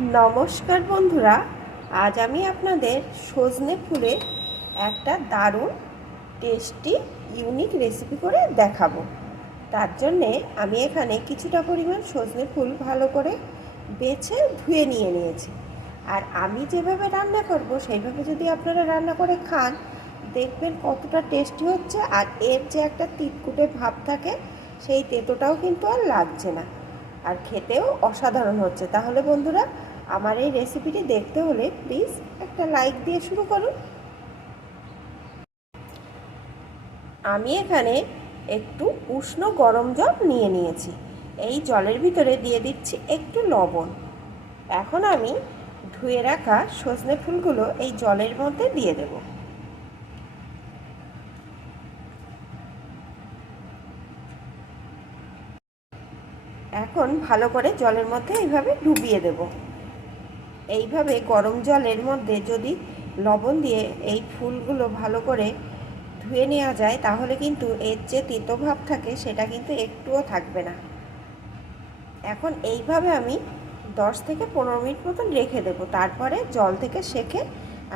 নমস্কার বন্ধুরা, আজ আমি আপনাদের সজনে ফুলের একটা দারুণ টেস্টি ইউনিক রেসিপি করে দেখাবো। তার জন্যে আমি এখানে কিছুটা পরিমাণ সজনে ফুল ভালো করে বেছে ধুয়ে নিয়ে নিয়েছি। আর আমি যেভাবে রান্না করব, সেইভাবে যদি আপনারা রান্না করে খান, দেখবেন কতটা টেস্টি হচ্ছে আর এর যে একটা তিতকুটে ভাব থাকে, সেই তেতোটাও কিন্তু আর লাগছে না। আর খেতেও অসাধারণ হচ্ছে। তাহলে বন্ধুরা আমার এই রেসিপিটি দেখতে হলে প্লিজ একটা লাইক দিয়ে শুরু করুন। আমি এখানে একটু উষ্ণ গরম জল নিয়ে নিয়েছি। এই জলের ভিতরে দিয়ে দিচ্ছি একটু লবণ। এখন আমি ধুয়ে রাখা সজনে ফুলগুলো এই জলের মধ্যে দিয়ে দেবো। এখন ভালো করে জলের মধ্যে এইভাবে ডুবিয়ে দেব। এইভাবে গরম জলের মধ্যে যদি লবণ দিয়ে এই ফুলগুলো ভালো করে ধুয়ে নেওয়া যায়, তাহলে কিন্তু এর যে তিতভাব থাকে, সেটা কিন্তু একটুও থাকবে না। এখন এইভাবে আমি দশ থেকে পনেরো মিনিট মতন রেখে দেবো। তারপরে জল থেকে সেকে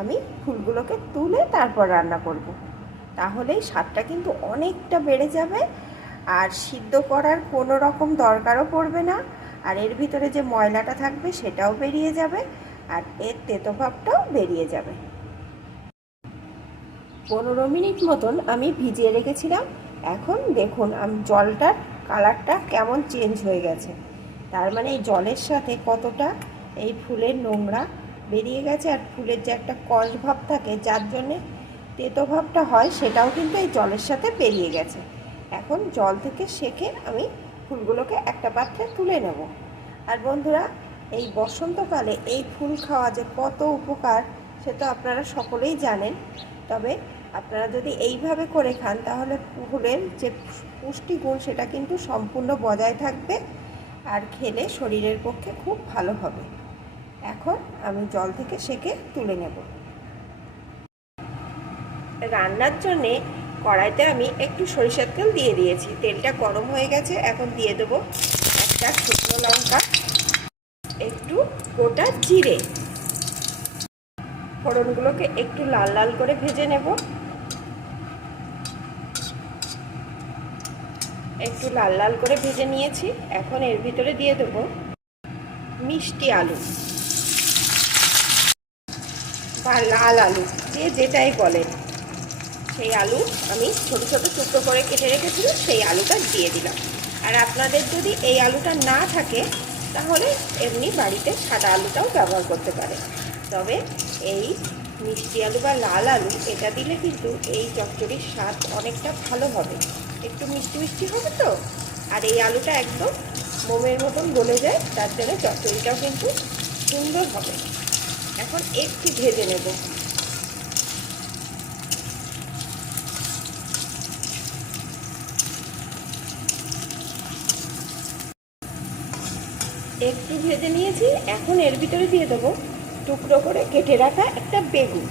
আমি ফুলগুলোকে তুলে তারপর রান্না করব। তাহলেই স্বাদটা কিন্তু অনেকটা বেড়ে যাবে, আর সিদ্ধ করার কোনো রকম দরকারও পড়বে না, আর এর ভিতরে যে ময়লাটা থাকবে, সেটাও বেরিয়ে যাবে। আর এর তেতো ভাবটাও বেরিয়ে যাবে। পনেরো মিনিট মতন আমি ভিজিয়ে রেখেছিলাম। এখন দেখুন, আমি, জলটার কালারটা কেমন চেঞ্জ হয়ে গেছে। তার মানে এই জলের সাথে কতটা এই ফুলের নোংরা বেরিয়ে গেছে আর ফুলের যে একটা কষ ভাব থাকে, যার জন্যে তেতো ভাবটা হয়, সেটাও কিন্তু এই জলের সাথে বেরিয়ে গেছে। এখন জল থেকে সেকে আমি ফুলগুলোকে একটা পাত্রে তুলে নেব। আর বন্ধুরা এই বসন্তকালে এই ফুল খাওয়া যে কত উপকার, সে তো আপনারা সকলেই জানেন। তবে আপনারা যদি এইভাবে করে খান, তাহলে ফুলের যে পুষ্টিগুণ, সেটা কিন্তু সম্পূর্ণ বজায় থাকবে আর খেলে শরীরের পক্ষে খুব ভালো হবে। এখন আমি জল থেকে সেকে তুলে নেব। রান্নার জন্যে কড়াইতে আমি একটু সরিষার তেল দিয়ে দিয়েছি। তেলটা গরম হয়ে গেছে, এখন দিয়ে দেবো একটা শুকনো লঙ্কা। গোটা জিরে। ফোড়নগুলোকে একটু লাল লাল করে ভেজে নেব। একটু লাল লাল করে ভেজে নিয়েছি। এখন এর ভিতরে দিয়ে দেবো মিষ্টি আলু। বা লাল আলু যে যেটাই বলেন। সেই আলু আমি ছোটো ছোটো টুকরো করে কেটে রেখেছিলাম, সেই আলুটা দিয়ে দিলাম। আর আপনাদের যদি এই আলুটা না থাকে তাহলে এমনি বাড়িতে সাদা আলুটাও ব্যবহার করতে পারে। তবে এই মিষ্টি আলু বা লাল আলু, এটা দিলে কিন্তু এই চচ্চড়ির স্বাদ অনেকটা ভালো হবে। একটু মিষ্টি মিষ্টি হবে তো? আর এই আলুটা একদম মোমের মতন গলে যায়, তার জন্য চচ্চড়িটাও কিন্তু সুন্দর হবে। এখন একটু ভেজে নেব। একটু ভেজে নিয়েছি, এখন এর ভিতরে দিয়ে দেবো টুকরো করে কেটে রাখা একটা বেগুন।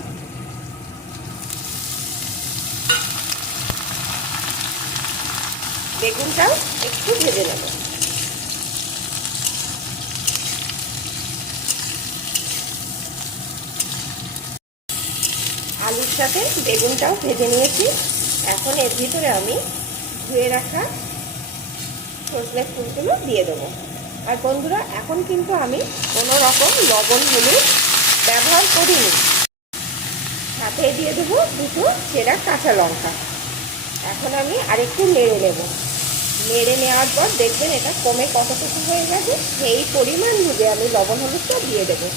বেগুনটাও একটু ভেজে নেব। আলুর সাথে বেগুনটাও ভেজে নিয়েছি। এখন এর ভিতরে আমি ধুয়ে রাখা সজনে ফুলগুলো দিয়ে দেবো। আর বন্ধুরা, এখন কিন্তু আমি কোনো রকম লবণ, হলুদ ব্যবহার করিনি। সাথে দিয়ে দেবো দুটো চেরা কাঁচা লঙ্কা। এখন আমি আরেকটু নেড়ে নেব। নেড়ে নেওয়ার পর দেখবেন এটা কমে কতটুকু হয়ে গেছে, সেই পরিমাণ বুঝে আমি লবণ, হলুদটা দিয়ে দেবো।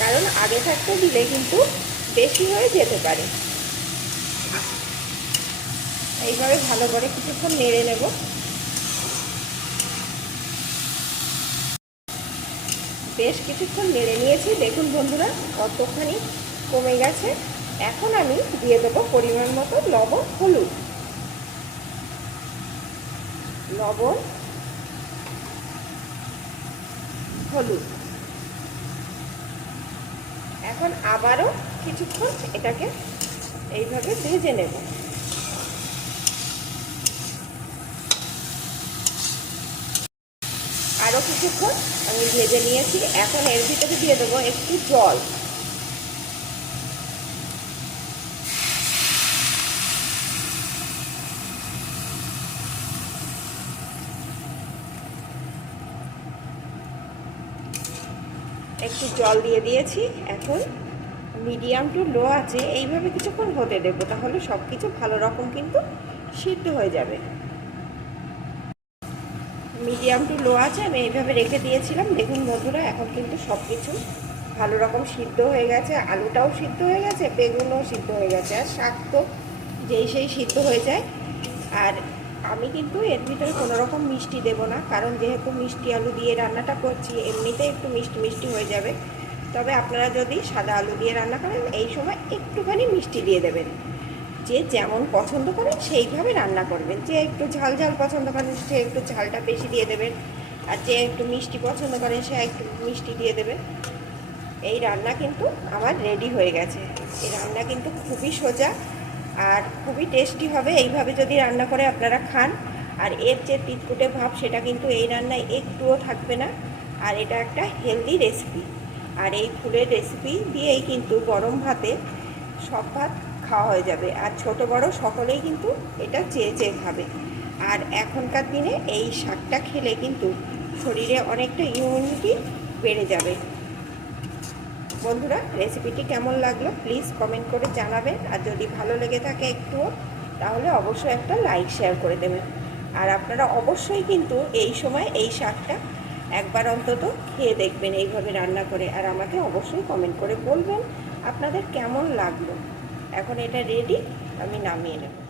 কারণ আগে থাকতে দিলে কিন্তু বেশি হয়ে যেতে পারে। এইভাবে ভালো করে কিছুক্ষণ নেড়ে নেব। বেশ কিছুক্ষণ নেড়ে নিয়েছি। দেখুন বন্ধুরা, কতখানি কমে গেছে। এখন আমি দিয়ে দেবো পরিমাণ মতো লবণ, হলুদ। লবণ, হলুদ। এখন আবারও কিছুক্ষণ এটাকে এইভাবে ভেজে নেব। আরও কিছুক্ষণ আমি ভেজে নিয়েছি। এখন এর ভিতরে দিয়ে দেবো একটু জল। একটু জল দিয়ে দিয়েছি। এখন মিডিয়াম টু লো আছে, এইভাবে কিছুক্ষণ হতে দেবো, তাহলে সব কিছু ভালো রকম কিন্তু সিদ্ধ হয়ে যাবে। মিডিয়াম টু লো আছে, আমি এইভাবে রেখে দিয়েছিলাম। দেখুন বন্ধুরা, এখন কিন্তু সব কিছু ভালো রকম সিদ্ধ হয়ে গেছে, আলুটাও সিদ্ধ হয়ে গেছে, বেগুনও সিদ্ধ হয়ে গেছে, আর শাক তো যেই সেই সিদ্ধ হয়ে যায়। আর আমি কিন্তু এর ভিতরে কোনো রকম মিষ্টি দেব না, কারণ যেহেতু মিষ্টি আলু দিয়ে রান্নাটা করছি এমনিতে একটু মিষ্টি মিষ্টি হয়ে যাবে। তবে আপনারা যদি সাদা আলু দিয়ে রান্না করেন, এই সময় একটুখানি মিষ্টি দিয়ে দেবেন। যে যেমন পছন্দ করেন সেইভাবে রান্না করবেন। যে একটু ঝাল ঝাল পছন্দ করেন সে একটু ঝালটা বেশি দিয়ে দেবেন। আর যে একটু মিষ্টি পছন্দ করেন সে একটু মিষ্টি দিয়ে দেবেন। এই রান্না কিন্তু আমার রেডি হয়ে গেছে। এই রান্না কিন্তু খুবই সোজা আর খুবই টেস্টি হবে। এইভাবে যদি রান্না করে আপনারা খান। আর এর যে তিতকুটে ভাব, সেটা কিন্তু এই রান্নায় একটুও থাকবে না। আর এটা একটা হেলদি রেসিপি আর এই ফুলের রেসিপি দিয়েই কিন্তু গরম ভাতে সব ভাত খাওয়া হয়ে যাবে। আর ছোট বড় সকলেই কিন্তু এটা চেয়ে চেয়ে খাবে। আর এখনকার দিনে এই শাকটা খেলে কিন্তু শরীরে অনেকটা ইমিউনিটি বেড়ে যাবে। বন্ধুরা রেসিপিটি কেমন লাগল? প্লিজ কমেন্ট করে জানাবেন। আর যদি ভালো লেগে থাকে একটুও, তাহলে অবশ্যই একটা লাইক শেয়ার করে দেবেন। আর আপনারা অবশ্যই কিন্তু এই সময় এই শাকটা একবার অন্তত খেয়ে দেখবেন এইভাবে রান্না করে। আর আমাকে অবশ্যই কমেন্ট করে বলবেন আপনাদের কেমন লাগল। এখন এটা রেডি আমি নামিয়ে নেব।